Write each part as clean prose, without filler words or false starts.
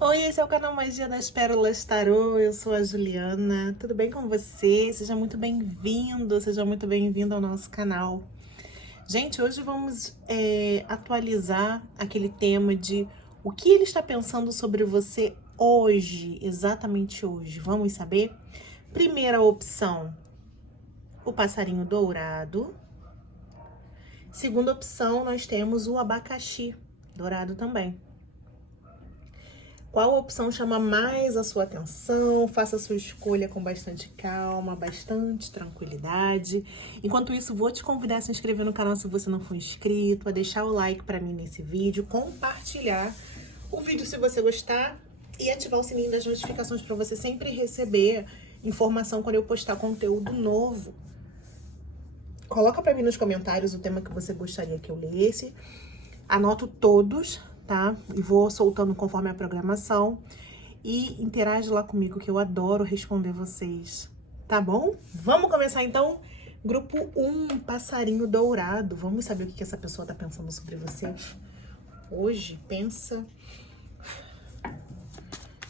Oi, esse é o canal Magia das Pérolas Tarô, eu sou a Juliana, tudo bem com você? Seja muito bem-vindo, seja muito bem-vindo ao nosso canal. Gente, hoje vamos atualizar aquele tema de o que ele está pensando sobre você hoje, exatamente hoje, vamos saber? Primeira opção, o passarinho dourado. Segunda opção, nós temos o abacaxi dourado também. Qual opção chama mais a sua atenção? Faça a sua escolha com bastante calma, bastante tranquilidade. Enquanto isso, vou te convidar a se inscrever no canal se você não for inscrito, a deixar o like para mim nesse vídeo, compartilhar o vídeo se você gostar e ativar o sininho das notificações para você sempre receber informação quando eu postar conteúdo novo. Coloca para mim nos comentários o tema que você gostaria que eu lesse. Anoto todos, tá? E vou soltando conforme a programação. E interage lá comigo, que eu adoro responder vocês, tá bom? Vamos começar então? Grupo 1, passarinho dourado. Vamos saber o que essa pessoa tá pensando sobre você hoje. Pensa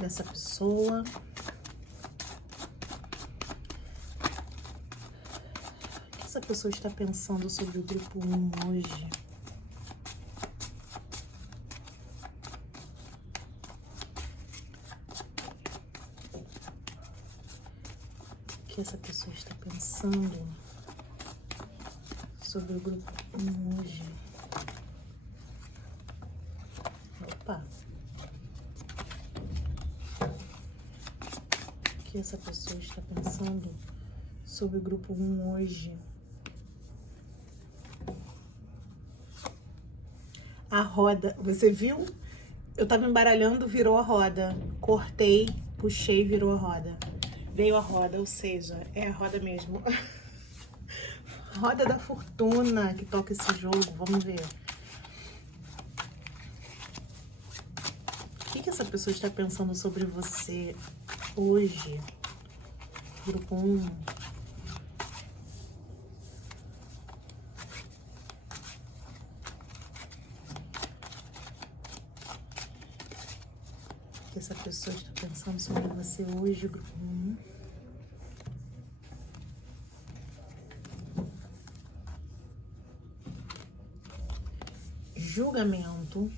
nessa pessoa. O que essa pessoa está pensando sobre o grupo 1 hoje? O que essa pessoa está pensando sobre o grupo 1 hoje? Opa! O que essa pessoa está pensando sobre o grupo 1 hoje? A roda, você viu? Eu tava embaralhando, virou a roda. Cortei, puxei, virou a roda. Veio a roda, ou seja, é a roda mesmo. Roda da fortuna que toca esse jogo, vamos ver. O que essa pessoa está pensando sobre você hoje? Grupo 1. O que essa pessoa está pensando sobre você hoje, grupo 1? Julgamento.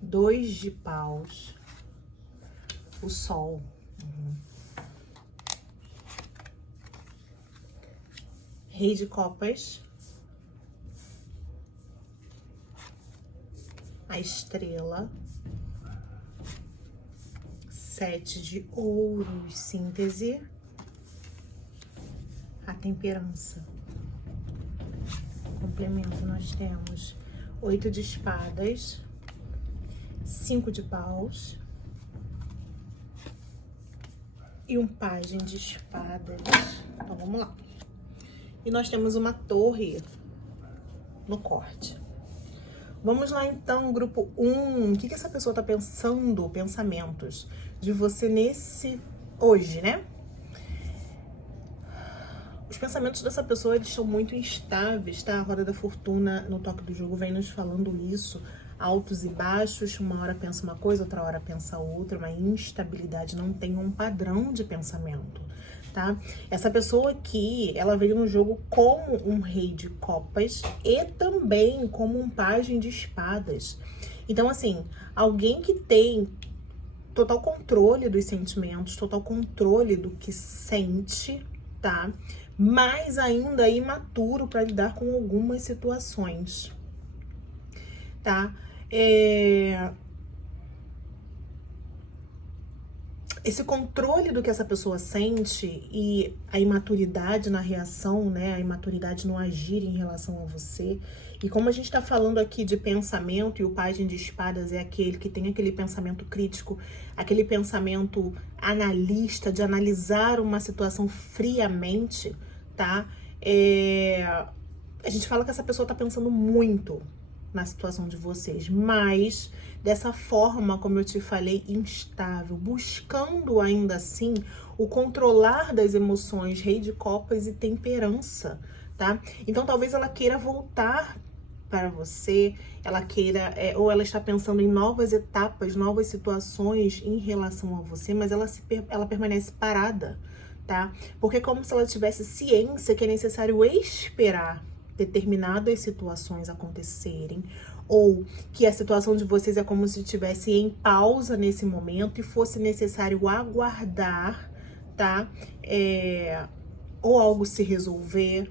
2 de paus. O sol. Rei de copas. A estrela. 7 de ouros, síntese. A temperança. Complemento, nós temos 8 de espadas. 5 de paus. E um pajem de espadas. Então, vamos lá. E nós temos uma torre no corte. Vamos lá, então, grupo 1. O que essa pessoa tá pensando, pensamentos de você hoje, né? Os pensamentos dessa pessoa, eles são muito instáveis, tá? A roda da fortuna no toque do jogo vem nos falando isso. Altos e baixos, uma hora pensa uma coisa, outra hora pensa outra, uma instabilidade, não tem um padrão de pensamento, tá? Essa pessoa aqui, ela veio no jogo como um rei de copas e também como um pajem de espadas. Então, assim, alguém que tem total controle dos sentimentos, total controle do que sente, tá? Mas ainda imaturo para lidar com algumas situações, tá? Esse controle do que essa pessoa sente e a imaturidade na reação, né? A imaturidade no agir em relação a você. E como a gente tá falando aqui de pensamento, e o pajem de espadas é aquele que tem aquele pensamento crítico, aquele pensamento analista, de analisar uma situação friamente, tá? A gente fala que essa pessoa tá pensando muito na situação de vocês, mas dessa forma, como eu te falei, instável, buscando ainda assim o controlar das emoções, rei de copas e temperança, tá? Então talvez ela queira voltar para você, ela queira, ou ela está pensando em novas etapas, novas situações em relação a você, mas ela permanece parada, tá? Porque é como se ela tivesse ciência que é necessário esperar determinadas situações acontecerem, ou que a situação de vocês é como se estivesse em pausa nesse momento e fosse necessário aguardar, tá? Ou algo se resolver,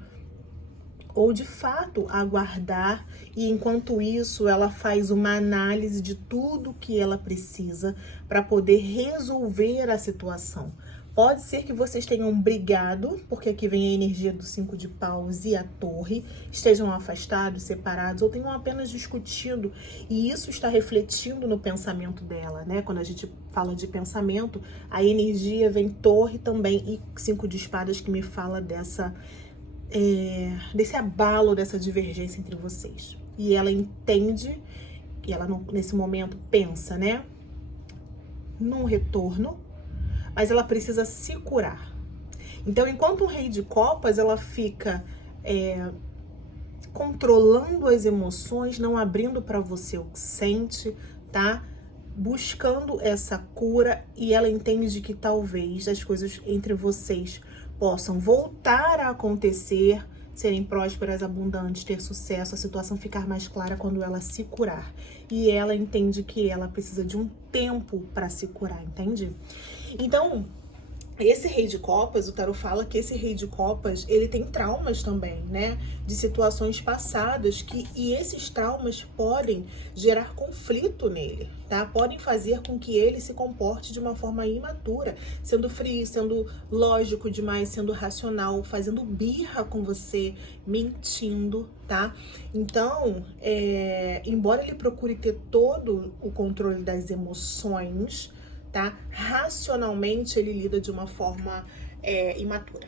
ou de fato aguardar, e enquanto isso ela faz uma análise de tudo que ela precisa para poder resolver a situação. Pode ser que vocês tenham brigado, porque aqui vem a energia do 5 de paus e a torre, estejam afastados, separados, ou tenham apenas discutido, e isso está refletindo no pensamento dela, né? Quando a gente fala de pensamento, a energia vem torre também, e 5 de espadas, que me fala desse abalo, dessa divergência entre vocês. E ela entende, e ela nesse momento pensa, né, num retorno, mas ela precisa se curar. Então, enquanto o Rei de Copas, ela fica controlando as emoções, não abrindo para você o que sente, tá? Buscando essa cura, e ela entende que talvez as coisas entre vocês possam voltar a acontecer, serem prósperas, abundantes, ter sucesso, a situação ficar mais clara quando ela se curar. E ela entende que ela precisa de um tempo para se curar, entende? Então, esse Rei de Copas, o tarot fala que esse Rei de Copas, ele tem traumas também, né? De situações passadas, e esses traumas podem gerar conflito nele, tá? Podem fazer com que ele se comporte de uma forma imatura, sendo frio, sendo lógico demais, sendo racional, fazendo birra com você, mentindo, tá? Então, embora ele procure ter todo o controle das emoções, tá? Racionalmente ele lida de uma forma imatura.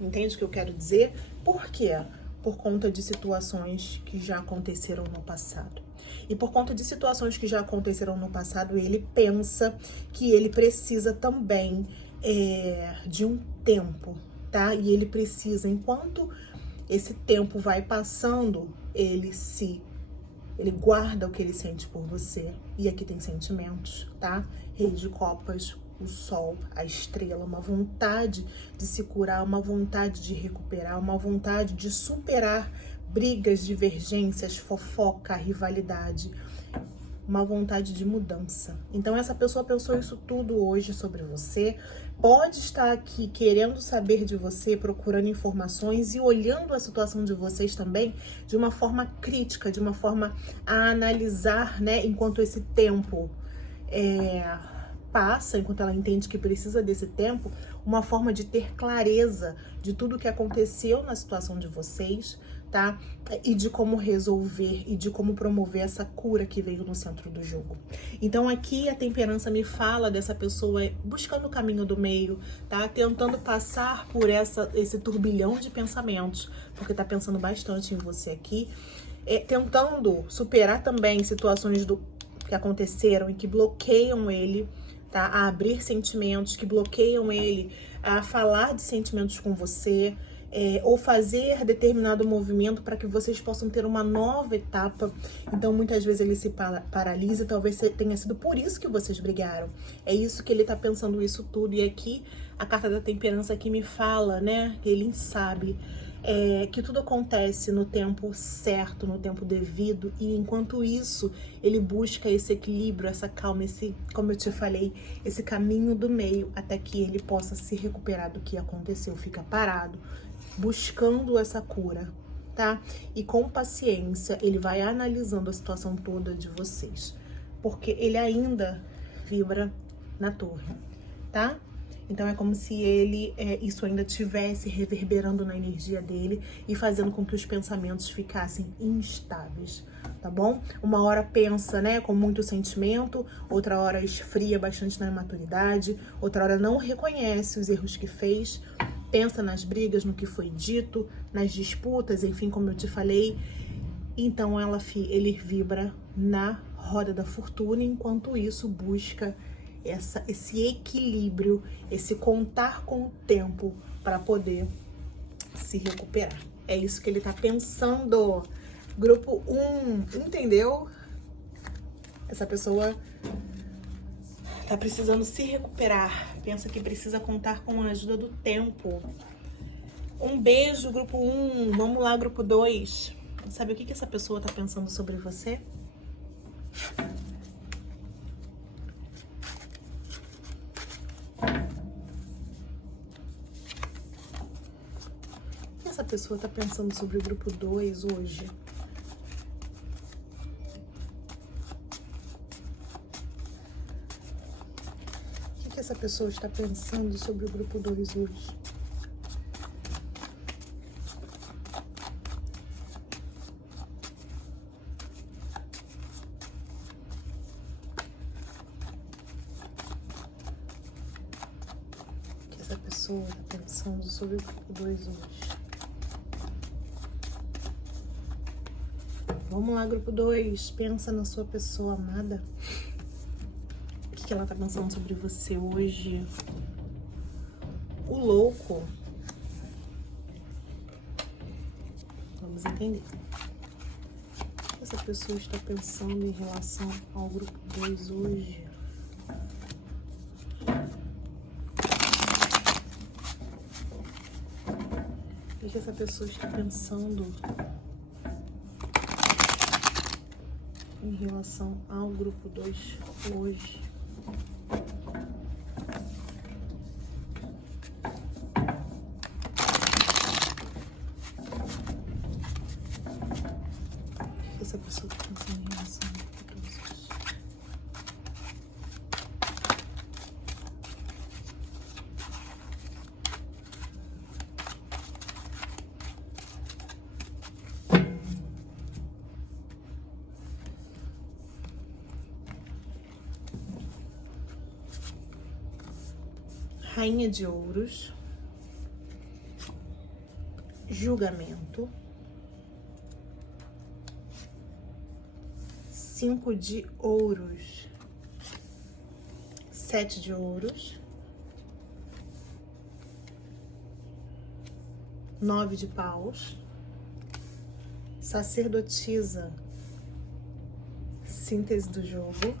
Entende o que eu quero dizer? Por quê? Por conta de situações que já aconteceram no passado. E por conta de situações que já aconteceram no passado, ele pensa que ele precisa também de um tempo, tá? E ele precisa, enquanto esse tempo vai passando, ele guarda o que ele sente por você. E aqui tem sentimentos, tá? Rei de Copas, o sol, a estrela, uma vontade de se curar, uma vontade de recuperar, uma vontade de superar brigas, divergências, fofoca, rivalidade, uma vontade de mudança. Então essa pessoa pensou isso tudo hoje sobre você, pode estar aqui querendo saber de você, procurando informações e olhando a situação de vocês também de uma forma crítica, de uma forma a analisar, né, enquanto esse tempo passa, enquanto ela entende que precisa desse tempo, uma forma de ter clareza de tudo que aconteceu na situação de vocês, tá? E de como resolver e de como promover essa cura que veio no centro do jogo. Então aqui a temperança me fala dessa pessoa buscando o caminho do meio, tá? Tentando passar por esse turbilhão de pensamentos, porque tá pensando bastante em você aqui, tentando superar também situações que aconteceram e que bloqueiam ele, tá? A abrir sentimentos, que bloqueiam ele a falar de sentimentos com você, ou fazer determinado movimento para que vocês possam ter uma nova etapa. Então muitas vezes ele se paralisa, talvez tenha sido por isso que vocês brigaram. É isso que ele tá pensando, isso tudo. E aqui a carta da temperança aqui me fala, né, que ele sabe que tudo acontece no tempo certo, no tempo devido, e enquanto isso ele busca esse equilíbrio, essa calma, como eu te falei, esse caminho do meio, até que ele possa se recuperar do que aconteceu. Fica parado, buscando essa cura, tá? E com paciência ele vai analisando a situação toda de vocês, porque ele ainda vibra na torre, tá? Então é como se isso ainda estivesse reverberando na energia dele e fazendo com que os pensamentos ficassem instáveis, tá bom? Uma hora pensa, né, com muito sentimento, outra hora esfria bastante na imaturidade, outra hora não reconhece os erros que fez, pensa nas brigas, no que foi dito, nas disputas, enfim, como eu te falei. Então ele vibra na roda da fortuna, enquanto isso busca esse equilíbrio, esse contar com o tempo para poder se recuperar. É isso que ele tá pensando. Grupo 1, entendeu? Essa pessoa tá precisando se recuperar. Pensa que precisa contar com a ajuda do tempo. Um beijo, grupo 1. Vamos lá, grupo 2. Sabe o que essa pessoa tá pensando sobre você? O que essa pessoa tá pensando sobre o grupo 2 hoje? O que essa pessoa está pensando sobre o grupo 2 hoje? Essa pessoa está pensando sobre o grupo 2 hoje. Vamos lá, grupo 2. Pensa na sua pessoa amada. O que ela está pensando sobre você hoje? O louco. Vamos entender. O que essa pessoa está pensando em relação ao grupo 2 hoje? O que essa pessoa está pensando em relação ao grupo 2 hoje? O que essa pessoa está pensando em relação ao grupo 2 hoje? Rainha de Ouros, Julgamento, 5 de Ouros, 7 de Ouros, 9 de Paus, Sacerdotisa, síntese do jogo,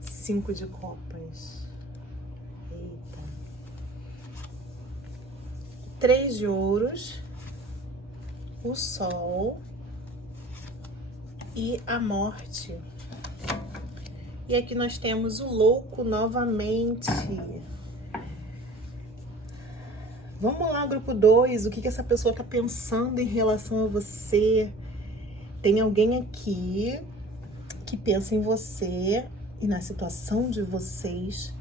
5 de Copas. 3 de Ouros, o Sol e a Morte. E aqui nós temos o Louco novamente. Vamos lá, grupo 2. O que essa pessoa está pensando em relação a você? Tem alguém aqui que pensa em você e na situação de vocês.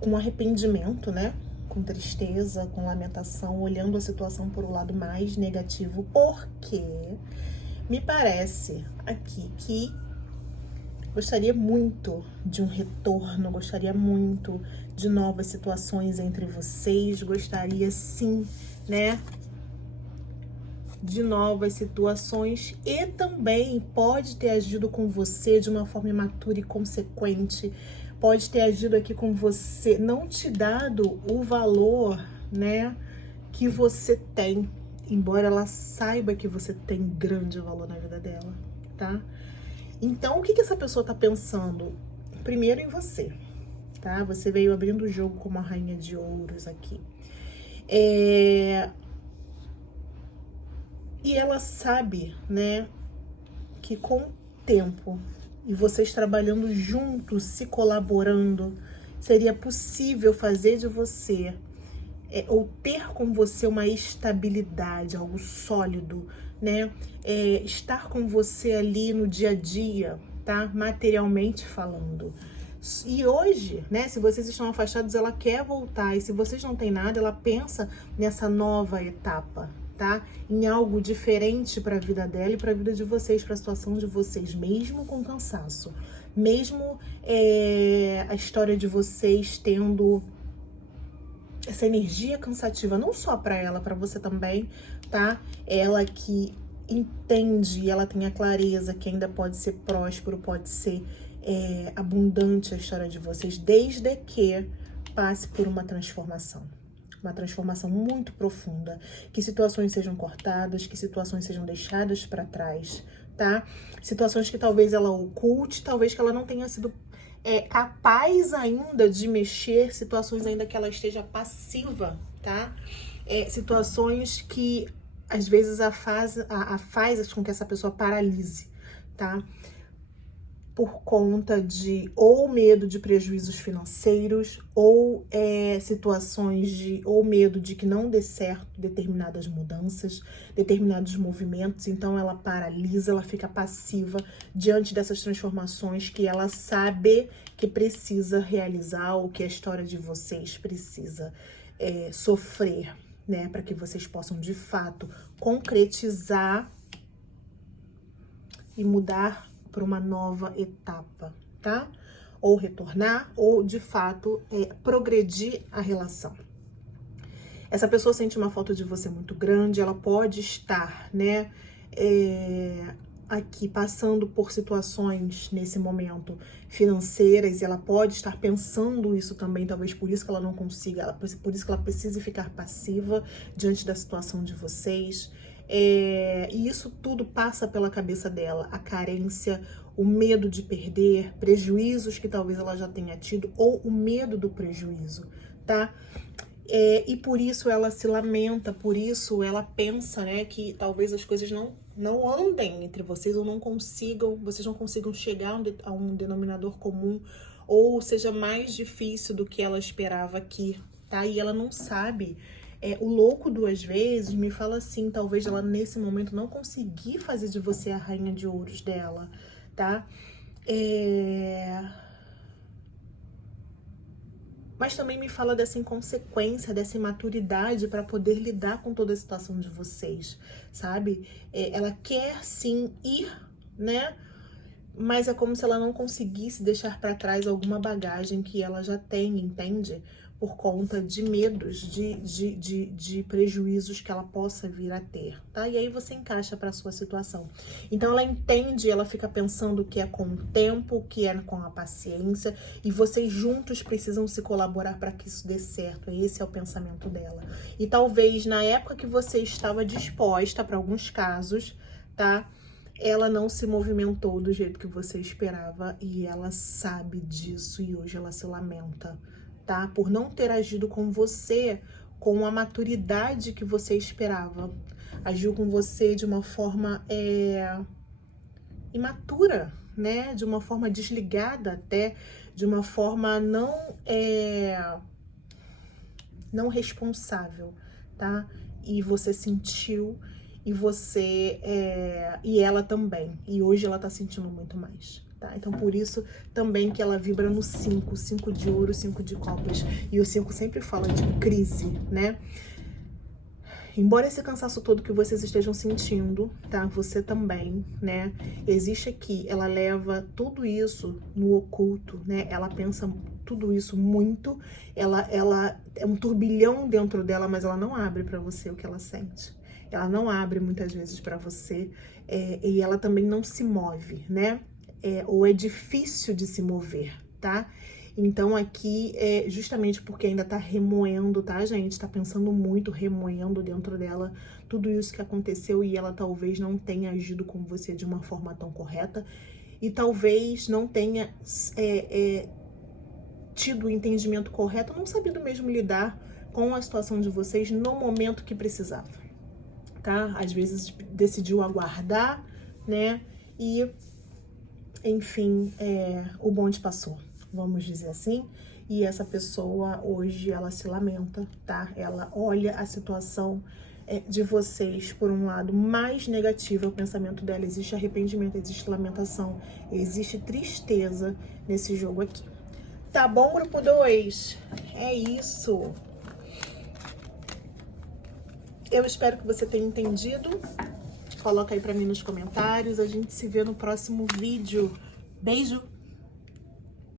Com arrependimento, né? Com tristeza, com lamentação, olhando a situação por um lado mais negativo, porque me parece aqui que gostaria muito de um retorno, gostaria muito de novas situações entre vocês, gostaria sim, né? De novas situações e também pode ter agido com você de uma forma imatura e consequente, pode ter agido aqui com você, não te dado o valor, né, que você tem, embora ela saiba que você tem grande valor na vida dela, tá? Então, o que essa pessoa tá pensando? Primeiro em você, tá? Você veio abrindo o jogo como a Rainha de Ouros aqui. E ela sabe, né, que com o tempo e vocês trabalhando juntos, se colaborando, seria possível fazer de você, ou ter com você uma estabilidade, algo sólido, né? Estar com você ali no dia a dia, tá? Materialmente falando. E hoje, né, se vocês estão afastados, ela quer voltar. E se vocês não têm nada, ela pensa nessa nova etapa, tá? Em algo diferente para a vida dela e para a vida de vocês, para a situação de vocês, mesmo com cansaço, mesmo a história de vocês tendo essa energia cansativa, não só para ela, para você também, tá? Ela que entende, ela tem a clareza que ainda pode ser próspero, pode ser abundante a história de vocês, desde que passe por uma transformação. uma transformação muito profunda, que situações sejam cortadas, que situações sejam deixadas para trás, tá? Situações que talvez ela oculte, talvez que ela não tenha sido capaz ainda de mexer, situações ainda que ela esteja passiva, tá? Situações que às vezes faz com que essa pessoa paralise, tá? Por conta de ou medo de prejuízos financeiros, ou situações ou medo de que não dê certo determinadas mudanças, determinados movimentos. Então ela paralisa, ela fica passiva diante dessas transformações que ela sabe que precisa realizar, ou que a história de vocês precisa sofrer, né, para que vocês possam de fato concretizar e mudar para uma nova etapa, tá? Ou retornar, ou de fato progredir a relação. Essa pessoa sente uma falta de você muito grande, ela pode estar, né, aqui passando por situações nesse momento financeiras, e ela pode estar pensando isso também, talvez por isso que ela não consiga, por isso que ela precise ficar passiva diante da situação de vocês. E isso tudo passa pela cabeça dela, a carência, o medo de perder, prejuízos que talvez ela já tenha tido, ou o medo do prejuízo, tá? E por isso ela se lamenta, por isso ela pensa, né, que talvez as coisas não andem entre vocês, ou vocês não consigam chegar a um denominador comum, ou seja mais difícil do que ela esperava aqui, tá? E ela não sabe. O louco duas vezes me fala assim, talvez ela nesse momento não conseguir fazer de você a rainha de ouros dela, tá? Mas também me fala dessa inconsequência, dessa imaturidade para poder lidar com toda a situação de vocês, sabe? Ela quer sim ir, né? Mas é como se ela não conseguisse deixar para trás alguma bagagem que ela já tem, entende? Por conta de medos, de prejuízos que ela possa vir a ter, tá? E aí você encaixa para sua situação. Então ela entende, ela fica pensando que é com o tempo, que é com a paciência, e vocês juntos precisam se colaborar para que isso dê certo. Esse é o pensamento dela. E talvez na época que você estava disposta, para alguns casos, tá? Ela não se movimentou do jeito que você esperava, e ela sabe disso, e hoje ela se lamenta, tá? Por não ter agido com você com a maturidade que você esperava. Agiu com você de uma forma imatura, né? De uma forma desligada até, de uma forma não responsável, tá? E você sentiu, e ela também. E hoje ela tá sentindo muito mais, tá? Então por isso também que ela vibra no 5 de ouro, 5 de copas. E o 5 sempre fala de crise, né? Embora esse cansaço todo que vocês estejam sentindo, tá? Você também, né? Existe aqui, ela leva tudo isso no oculto, né? Ela pensa tudo isso muito, ela é um turbilhão dentro dela, mas ela não abre pra você o que ela sente. Ela não abre muitas vezes pra você, e ela também não se move, né? Ou é difícil de se mover, tá? Então aqui é justamente porque ainda tá remoendo, tá, gente? Tá pensando muito, remoendo dentro dela tudo isso que aconteceu, e ela talvez não tenha agido com você de uma forma tão correta, e talvez não tenha tido o entendimento correto, não sabido mesmo lidar com a situação de vocês no momento que precisava, tá? Às vezes decidiu aguardar, né? E, enfim, o bonde passou, vamos dizer assim, e essa pessoa hoje ela se lamenta, tá? Ela olha a situação de vocês por um lado mais negativo, é o pensamento dela, existe arrependimento, existe lamentação, existe tristeza nesse jogo aqui. Tá bom, grupo 2? É isso. Eu espero que você tenha entendido. Coloca aí pra mim nos comentários. A gente se vê no próximo vídeo. Beijo!